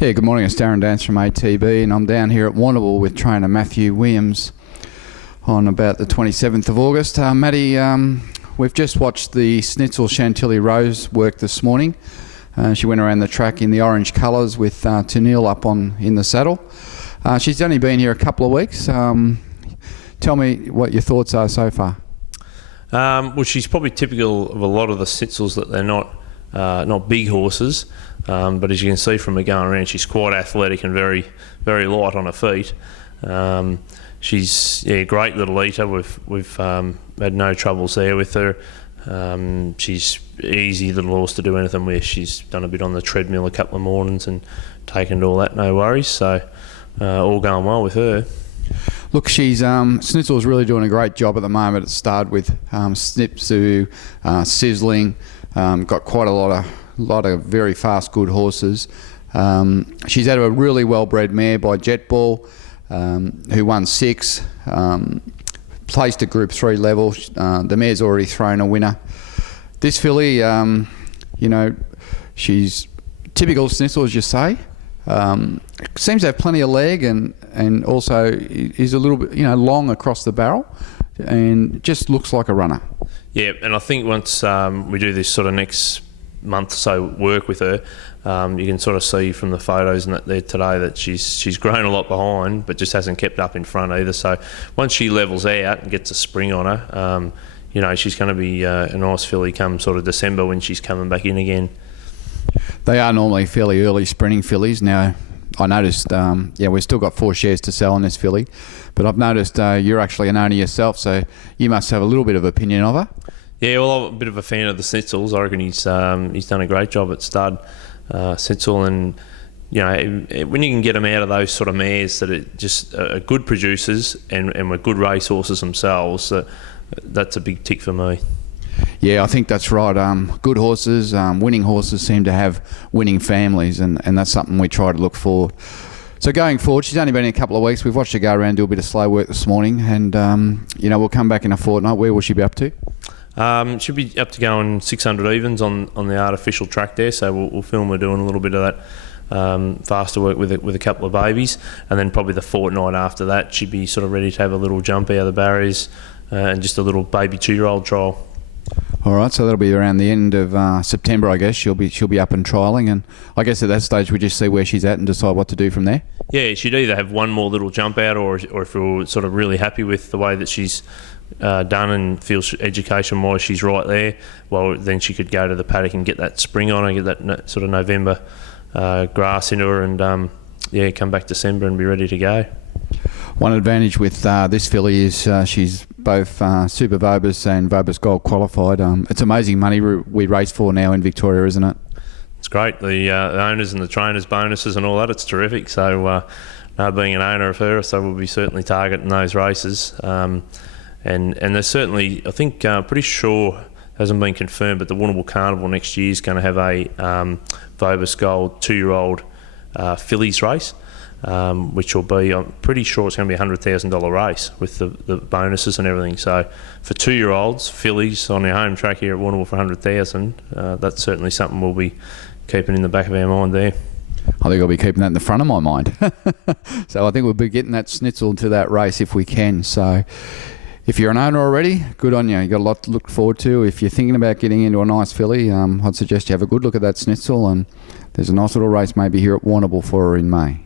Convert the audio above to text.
Yeah, good morning. It's Darren Dance from ATB, and I'm down here at Warrnambool with trainer Matthew Williams on about the 27th of August. Matty, we've just watched the snitzel Chantilly Rose work this morning. She went around the track in the orange colours with Tennille up in the saddle. She's only been here a couple of weeks. Tell me what your thoughts are so far. Well, she's probably typical of a lot of the snitzels that they're not big horses, but as you can see from her going around, she's quite athletic and very, very light on her feet. She's a great little eater. We've had no troubles there with her. She's easy little horse to do anything with. She's done a bit on the treadmill a couple of mornings and taken to all that, no worries. So all going well with her. Look, Snitzel's really doing a great job at the moment. It started with Snipsu, Sizzling, got quite a lot of very fast, good horses. She's had a really well-bred mare by Jetball, who won 6, placed at Group 3 level. The mare's already thrown a winner. This filly, she's typical Snitzel, as you say. Seems to have plenty of leg and also is a little bit long across the barrel and just looks like a runner. Yeah, and I think once we do this sort of next month or so work with her, you can sort of see from the photos and that there today that she's grown a lot behind, but just hasn't kept up in front either. So once she levels out and gets a spring on her, she's going to be a nice filly come sort of December when she's coming back in again. They are normally fairly early sprinting fillies. Now, I noticed, we've still got 4 shares to sell on this filly, but I've noticed you're actually an owner yourself, so you must have a little bit of opinion of her. Yeah, well, I'm a bit of a fan of the Snitzels. I reckon he's done a great job at stud Snitzel, and when you can get them out of those sort of mares that are just good producers and were good race horses themselves, that's a big tick for me. Yeah, I think that's right. Good horses, winning horses seem to have winning families, and that's something we try to look for. So going forward, she's only been in a couple of weeks. We've watched her go around, do a bit of slow work this morning, and we'll come back in a fortnight. Where will she be up to? She'll be up to going 600 evens on the artificial track there, so we'll film her doing a little bit of that faster work with a couple of babies, and then probably the fortnight after that she'd be sort of ready to have a little jump out of the barriers and just a little baby 2-year-old trial. All right, so that'll be around the end of September, I guess. She'll be up and trialling, and I guess at that stage we just see where she's at and decide what to do from there. Yeah, she'd either have one more little jump out, or if we're sort of really happy with the way that she's done and feels education-wise she's right there, well, then she could go to the paddock and get that spring on her, get that sort of November grass into her, and come back December and be ready to go. One advantage with this filly is she's both Super Vobis and Vobis Gold qualified. It's amazing money we race for now in Victoria, isn't it? It's great. The owners and the trainers' bonuses and all that, it's terrific. So being an owner of her, so we'll be certainly targeting those races. And there's certainly, I think, pretty sure, hasn't been confirmed, but the Warrnambool Carnival next year is going to have a Vobis Gold 2-year-old fillies race. Which will be, I'm pretty sure it's going to be a $100,000 race with the bonuses and everything. So for 2-year-olds, fillies on our home track here at Warrnambool for $100,000, that's certainly something we'll be keeping in the back of our mind there. I think I'll be keeping that in the front of my mind. So I think we'll be getting that Snitzel to that race if we can. So if you're an owner already, good on you. You've got a lot to look forward to. If you're thinking about getting into a nice filly, I'd suggest you have a good look at that Snitzel, and there's a nice little race maybe here at Warrnambool for her in May.